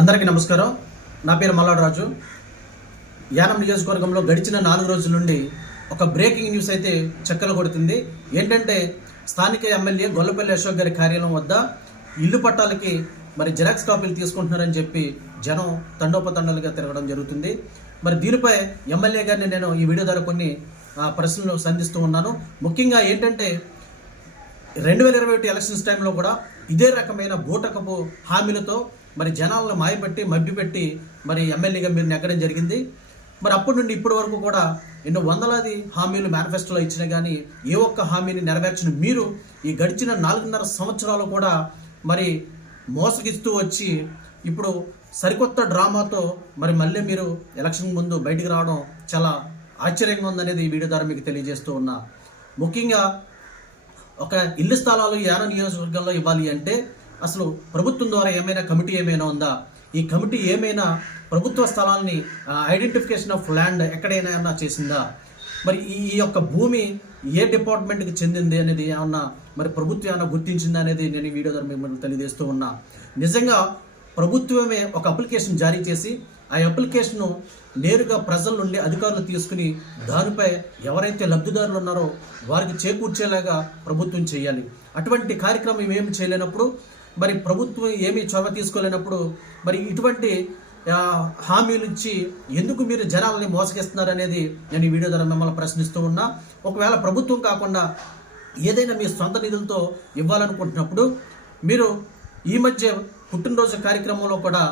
అందరికీ నమస్కారం. నా పేరు మల్లాడరాజు. యానం నియోజకవర్గంలో గడిచిన నాలుగు రోజుల నుండి ఒక బ్రేకింగ్ న్యూస్ అయితే చక్కలు కొడుతుంది. ఏంటంటే స్థానిక ఎమ్మెల్యే గొల్లపల్లి అశోక్ గారి కార్యాలయం వద్ద ఇల్లు పట్టాలకి మరి జిరాక్స్ కాపీలు తీసుకుంటున్నారని చెప్పి జనం తండోపతండాలుగా తిరగడం జరుగుతుంది. మరి దీనిపై ఎమ్మెల్యే గారిని నేను ఈ వీడియో ద్వారా కొన్ని ప్రశ్నలు సంధిస్తూ ఉన్నాను. ముఖ్యంగా ఏంటంటే రెండు వేల ఇరవై ఒకటి ఎలక్షన్స్ టైంలో కూడా ఇదే రకమైన బూటకపు హామీలతో మరి జనాలను మాయపెట్టి మభ్యపెట్టి మరి ఎమ్మెల్యేగా మీరు నెగ్గడం జరిగింది. మరి అప్పటి నుండి ఇప్పటి వరకు కూడా ఎన్నో వందలాది హామీలు మేనిఫెస్టోలో ఇచ్చినా కానీ ఏ ఒక్క హామీని నెరవేర్చిన మీరు ఈ గడిచిన నాలుగున్నర సంవత్సరాలు కూడా మరి మోసగిస్తూ వచ్చి ఇప్పుడు సరికొత్త డ్రామాతో మరి మళ్ళీ మీరు ఎలక్షన్ ముందు బయటికి రావడం చాలా ఆశ్చర్యంగా ఉందనేది ఈ వీడియో ద్వారా మీకు తెలియజేస్తూ ఉన్నా. ముఖ్యంగా ఒక ఇల్లు స్థలాలు యాన నియోజకవర్గంలో ఇవ్వాలి అంటే అసలు ప్రభుత్వం ద్వారా ఏమైనా కమిటీ ఏమైనా ఉందా? ఈ కమిటీ ఏమైనా ప్రభుత్వ స్థలాల్ని ఐడెంటిఫికేషన్ ఆఫ్ ల్యాండ్ ఎక్కడైనా ఏమన్నా చేసిందా? మరి ఈ యొక్క భూమి ఏ డిపార్ట్మెంట్కి చెందింది అనేది ఏమన్నా మరి ప్రభుత్వం ఏమన్నా గుర్తించిందా అనేది నేను ఈ వీడియో ద్వారా మిమ్మల్ని తెలియజేస్తూ ఉన్నా. నిజంగా ప్రభుత్వమే ఒక అప్లికేషన్ జారీ చేసి ఆ అప్లికేషన్ను నేరుగా ప్రజల నుండి అధికారులు తీసుకుని దానిపై ఎవరైతే లబ్ధిదారులు ఉన్నారో వారికి చేకూర్చేలాగా ప్రభుత్వం చేయాలి. అటువంటి కార్యక్రమం ఏమి చేయలేనప్పుడు మరి ప్రభుత్వం ఏమీ చొరవ తీసుకోలేనప్పుడు మరి ఇటువంటి హామీలు ఇచ్చి ఎందుకు మీరు జనాలని మోసగిస్తున్నారు అనేది నేను ఈ వీడియో ద్వారా మిమ్మల్ని ప్రశ్నిస్తూ ఉన్నా. ఒకవేళ ప్రభుత్వం కాకుండా ఏదైనా మీ సొంత నిధులతో ఇవ్వాలనుకుంటున్నప్పుడు మీరు ఈ మధ్య పుట్టినరోజు కార్యక్రమంలో కూడా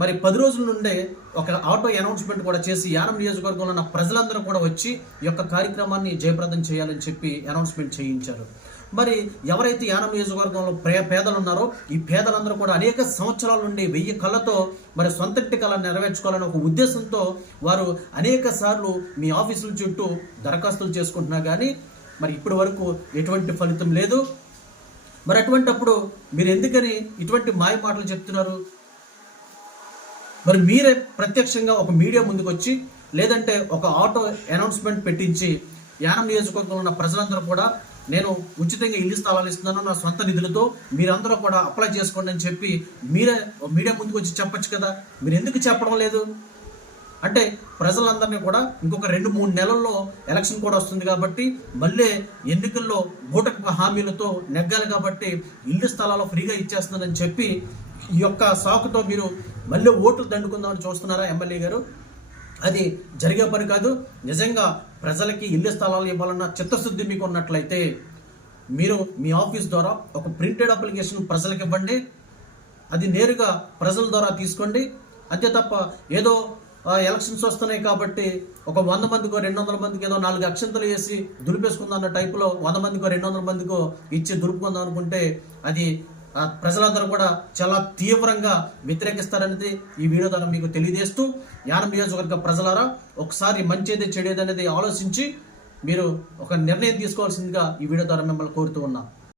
మరి పది రోజుల నుండే ఒక ఆటో అనౌన్స్మెంట్ కూడా చేసి యానం నియోజకవర్గంలో ఉన్న ప్రజలందరూ కూడా వచ్చి ఈ యొక్క కార్యక్రమాన్ని జయప్రదం చేయాలని చెప్పి అనౌన్స్మెంట్ చేయించారు. మరి ఎవరైతే యానం నియోజకవర్గంలో ప్రే పేదలు ఉన్నారో ఈ పేదలందరూ కూడా అనేక సంవత్సరాల నుండి వెయ్యి కళ్ళతో మరి సొంత ఇంటి కళ నెరవేర్చుకోవాలని ఒక ఉద్దేశంతో వారు అనేక సార్లు మీ ఆఫీసుల చుట్టూ దరఖాస్తులు చేసుకుంటున్నా కానీ మరి ఇప్పటి వరకు ఎటువంటి ఫలితం లేదు. మరి అటువంటప్పుడు మీరు ఎందుకని ఇటువంటి మాయ మాటలు చెప్తున్నారు? మరి మీరే ప్రత్యక్షంగా ఒక మీడియా ముందుకు వచ్చి లేదంటే ఒక ఆటో అనౌన్స్మెంట్ పెట్టించి యానం నియోజకవర్గంలో ఉన్న ప్రజలందరూ కూడా నేను ఉచితంగా ఇల్లు స్థలాలు ఇస్తున్నాను నా సొంత నిధులతో మీరందరూ కూడా అప్లై చేసుకోండి అని చెప్పి మీరే మీడియా ముందుకు వచ్చి చెప్పచ్చు కదా? మీరు ఎందుకు చెప్పడం లేదు? అంటే ప్రజలందరినీ కూడా ఇంకొక రెండు మూడు నెలల్లో ఎలక్షన్ కూడా వస్తుంది కాబట్టి మళ్ళీ ఎన్నికల్లో బూటక హామీలతో నెగ్గాలి కాబట్టి ఇల్లు స్థలాలు ఫ్రీగా ఇచ్చేస్తుందని చెప్పి ఈ యొక్క సాకుతో మీరు మళ్ళీ ఓట్లు దండుకుందామని చూస్తున్నారా ఎమ్మెల్యే గారు? అది జరిగే పని కాదు. నిజంగా ప్రజలకి ఇల్లు స్థలాలు ఇవ్వాలన్న చిత్తశుద్ధి మీకు ఉన్నట్లయితే మీరు మీ ఆఫీస్ ద్వారా ఒక ప్రింటెడ్ అప్లికేషన్ ప్రజలకు ఇవ్వండి. అది నేరుగా ప్రజల ద్వారా తీసుకోండి. అంతే తప్ప ఏదో ఎలక్షన్స్ వస్తున్నాయి కాబట్టి ఒక వంద మందికో రెండు వందల మందికి ఏదో నాలుగు అక్షంతలు వేసి దులిపేసుకుందాం అన్న టైపులో వంద మందికో రెండు వందల మందికో ఇచ్చి దులుపుకుందాం అనుకుంటే అది ప్రజలందరూ కూడా చాలా తీవ్రంగా వ్యతిరేకిస్తారనేది ఈ వీడియో ద్వారా మీకు తెలియజేస్తూ యానం నియోజకవర్గ ప్రజలారా ఒకసారి మంచిది చెడేది అనేది ఆలోచించి మీరు ఒక నిర్ణయం తీసుకోవాల్సిందిగా ఈ వీడియో ద్వారా మిమ్మల్ని కోరుతూ ఉన్నా.